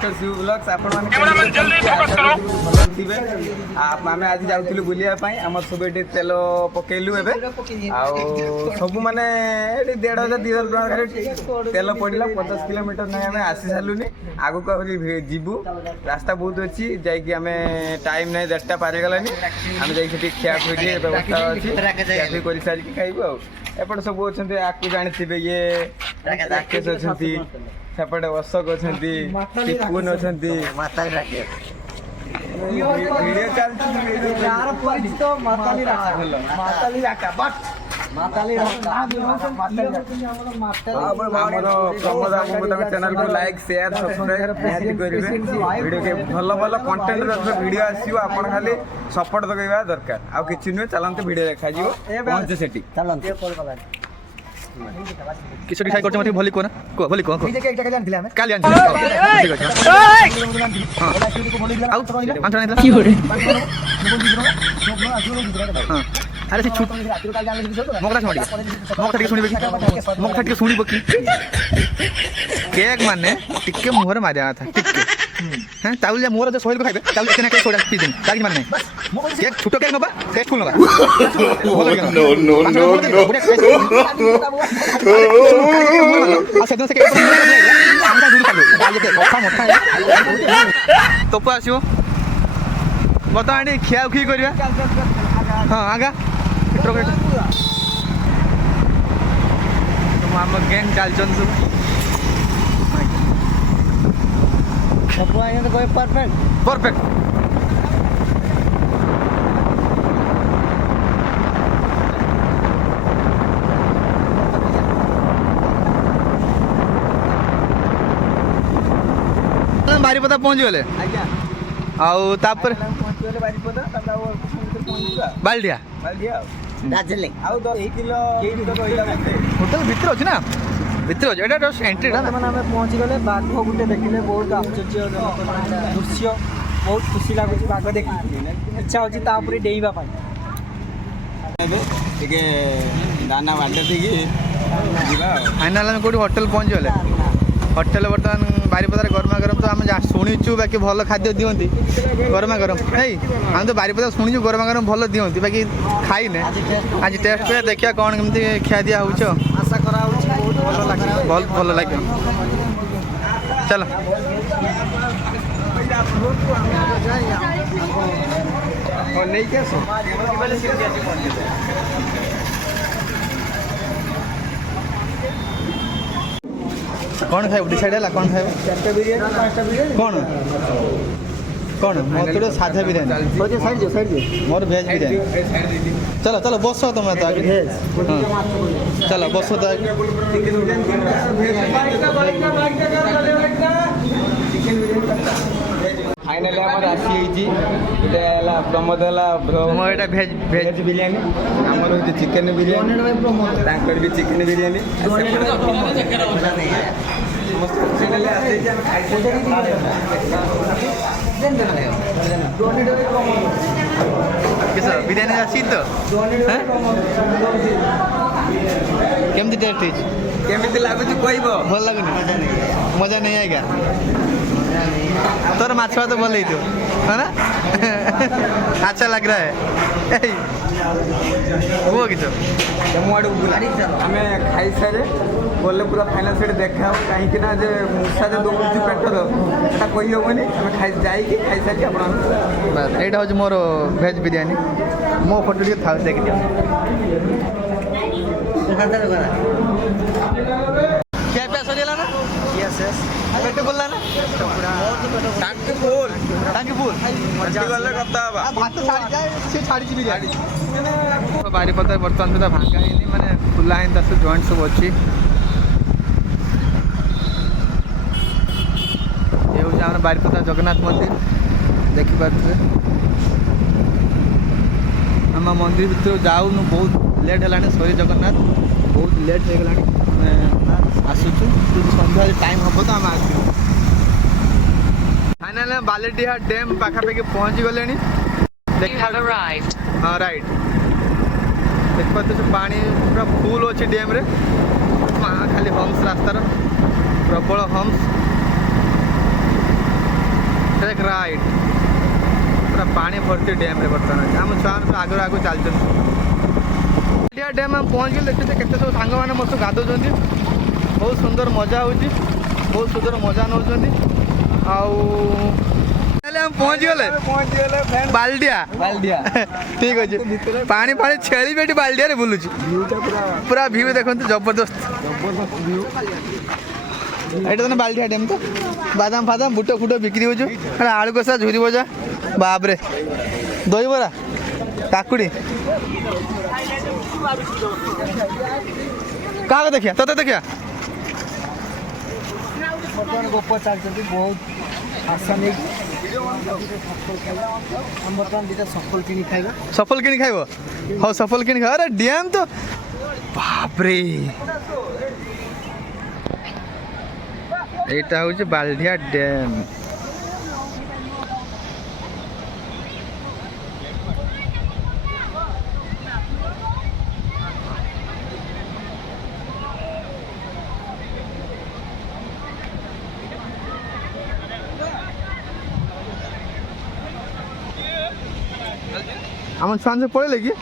Mister Shiv blogs आपण माने आमे आज जाउथिलु बुलिया पई हमर सब एठी तेल पकेलु एबे आ सब माने एठी 1.5-2 तेल पड़िला 50 किलोमीटर नै हमें आसी सालुनी आगु को जीवु रास्ता बहुत अच्छी जाई कि हमें टाइम नै 10टा पारे गलानी हम जाई सेठी खिया खोजी व्यवस्था अछि कैफे करि सारी कि खाइबो आ एपट सब अछंती आकु जानिथिबे ये राकेश अछंती सेपटे अशोक अछंती टिपुन अछंती माताली राकेश वीडियो चलती यार परिचित माताली राका बट माताली राका प्रमोद बाबू तक चैनल को लाइक शेयर सब्सक्राइब निहाती करिवे वीडियो के भलो भलो कंटेंट रखो वीडियो आसीबो आपण खाली सपोर्ट दगैबा दरकार आ किछि न चलंते वीडियो देखा जीवो पहुंचे सेठी चलंते किशोर खाई करते मते भली को ना को भली को जे के एक जगह जानथिले हमें काली आनथिले ठीक अछि आउ आंठा नहीं की हो रे हां अरे से छूट मोकरा छोड़ी मोकरा सुनिबे की मोकरा के सुनिबो की केक माने टिके मुहर मारिया था टिके हैं ताउलिया मोर जे सोहेल को खाइबे ताउल एतना के सोडा पी दिन ताकि माने केक छोटो केक नबा टेस्टफुल नबा नो अच्छा से केक हमका दूर कर दो डाल के कथा मोटा तो पासियो बताणी खिया खी करिया हां आगा ट्रक तुम हम गैंग चालचन सब आएंगे तो कोई परफेक्ट परफेक्ट बारीपदा पहुंच गले आज्ञा आउ तापर पहुंच गले बारीपदा तका पहुंचुगा बालडिया दार्जिलिंग आउ 10 किलो तो कहिला मते होटल भीतर अछि ना भीतर अछि एटा जस्ट एंट्री ना माने हमें पहुंच गले बाघ गुटे देखिले बहुत आश्चर्य दृश्य बहुत खुशी लागुची बाघ देखि इच्छा होची ता ऊपर डेइबा पाई ଟିକେ ଦାନା ବାଟେ ଦେଇକି ଯିବା फाइनल में कोडी होटल पहुंच गले होटल बर्तमान बारीपदार गरमा गरम तो आम शुणीचु बाकी भल खाद्य दिखती गरमा गरम नहीं आम तो बारीपदा शुणीचु गरमा गरम भल दिखती बाकी खाइने आज टेस्ट पे देखिए कौन केमती खिया दिया हो आशा करा बहुत भल लगे चलो नहीं क्या सो कौन खाए डिसाइड है कौन खाए चारटा बिरयानी पांचटा बिरयानी कौन कौन मोर तो साधा बिरयानी हो जे साइड जो मोर भेज बिरयानी चलो चलो बसो तुम तो आगे भेज चलो बसो तो आगे फाइनली हमर आसी जी एला प्रमोद एला मोर एटा भेज भेज बिरयानी हमर होती चिकन बिरयानी तांकर भी चिकन बिरयानी समस्त चैनल आसे जे हम खाइ किस बिरयानी आसी तो केमती टेस्ट है केमिति लागुची कहबो भल लगनी मजा नहीं आएगा तोर माछ तो भल है ना अच्छा लग रहा है वो कि मुआड़ आम खाई सारे बोले पूरा फाइनाल सेट देखा कहीं ना जे मूषा जो दौड़ू पेटर एटा कही हेनी आम खाई जाइए खाई सारी आप यहाँ हूँ मोर भेज बिरयानी मो फोटो टे था देख दिया क्या पैसा सरिया ना यस यस पेट बोलला ना टांकी फुल गले कथा भात छाड़ी जाए से छाड़ी बिरयानी बारीपदा बर्तमान सुधा भांगा ही माने खुला है दस जॉइंट सब अच्छी ये हूँ आम बारीपदा जगन्नाथ मंदिर देखिपे आम मंदिर भर जाऊन बहुत लेट है सॉरी जगन्नाथ बहुत लेट हो गला आसुचु सन्ध्या टाइम हम तो आम आस फाइनल बालेडिहा डैम पाखापाखि पहुँची गले हाँ राइट देख पाते पानी पूरा फुल अच्छे डैम रे खाली हम्स रास्तार प्रबल हम्स टेक राइट पूरा पानी भर्ती डैम रे बर्तमान आम छुआ आगे आगे चलते डैम हम पहुँच गए देखते केते सब सांग मैंने मस्त गाधौं बहुत सुंदर मजा हो बहुत सुंदर मजा नौ हम पहुँच गए बाल्डिया ठीक अच्छे पानी पानी छेली बेटी बाल्डिया रे बुलुची पूरा व्यू देखते जबरदस्त एटा तो बाल्डिया डैम तो बादाम फादाम बुट फुट बिक्री हो आलू कषा झुरी भजा बाबरे दही बरा काकुड़ी क्या देखिया तो देखिया गोप चलती बहुत आशा नहीं हम बर्तमान दुटा सफल किनी खाइबा सफल किनी खाइबो हाँ सफल किनी खा अरे डैम तो बापरे एटा हूँ बाल्डिया डैम আমার সানসে পড়ে কি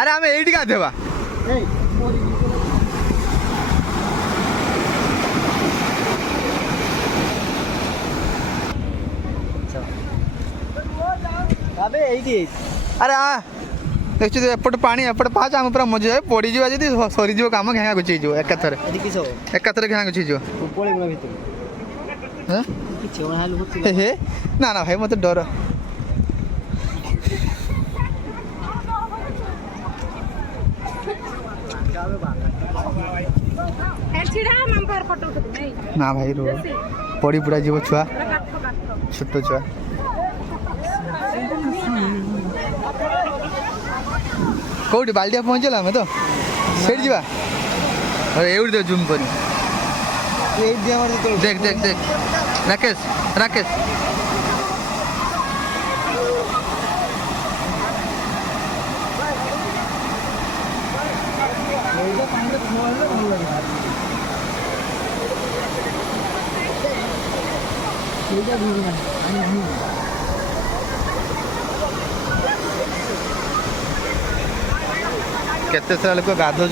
আরে আমি এইটি গাধেবা अबे एइटी আরে আ देखु एपटे पानी एपटे पाँच आम पूरा मजा है पड़ी जा जी सरीज कम घेगा गुचीज एकाथर एकाथर घेगा गुचीज हे ना ना भाई मत डर ना भाई रो पड़ी पुड़ा जीव छुआ छोट छुआ कौटी बाल्टिया पहुँचला आम तो सेठ जा एवं देव जूम कर देख देख देख राकेश राकेश केते सारा लोक गाधौं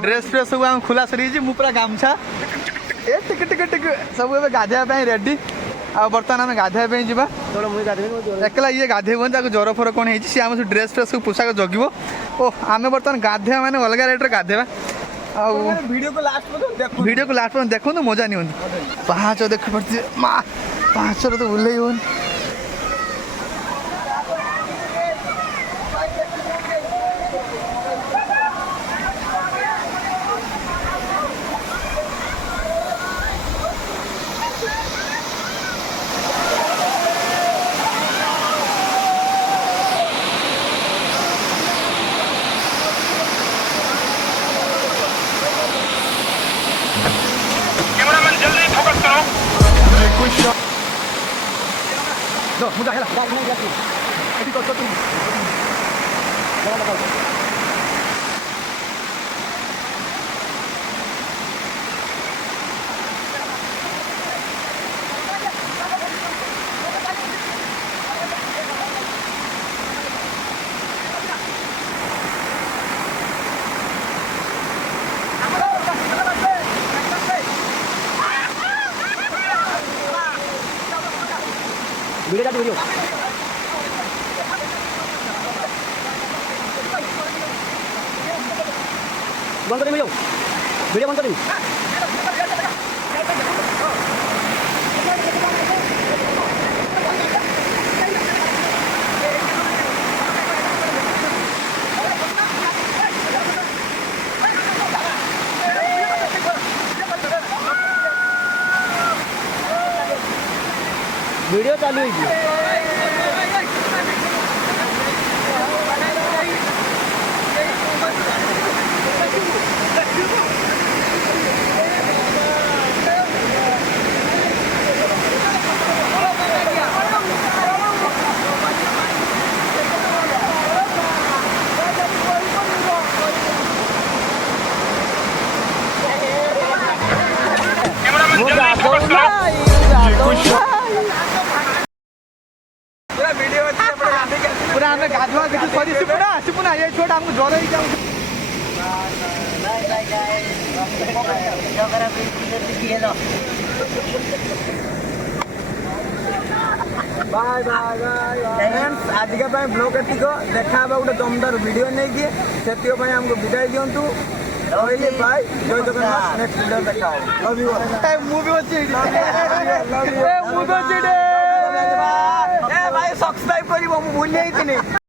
ड्रेस फ्रेस सब आम खुला सरी मु पूरा गामछा ए टिक टिक टिक सब गाधेवा रेडी आ बर्तमान आम गाधेवा जावा एकला ये गाधेबन ज्वर फर कौन है सी आम सब ड्रेस फ्रेस सब पोशाक जगिब ओ आम बर्तमान गाधेवा मैंने अलग रेट्रे गाधेवा वीडियो को लास्ट में देखो तो मजा नहीं पाँच देख पड़ती माँ पाँच तो बुले हो मुझे है ବନ୍ଦ କରିବି ଭିଡ଼ିଓ ବନ୍ଦ କରିବି। ଭିଡ଼ିଓ ଚାଲୁ ହେଇଛି। पूरा वीडियो में पूरा हमें गाधुआ देखी सरी सिपुना ये छोटा हमको ज्वर ही जाऊ बाय बाय फ्रेंड्स आज के ପାଇଁ ब्लॉग एतिको देखा बा गोटे दमदार वीडियो नै कि सेतियो ପାଇଁ हमको विदाई दियंतु ରହିଲି बाय जय जगन्नाथ नेक्स्ट वीडियो देखा लव यू ମୁଁ ବି ଅଛି लव यू ମୁଁ ବି ଅଛି ए भाई सब्सक्राइब करिवो मु भूल जाइतिनी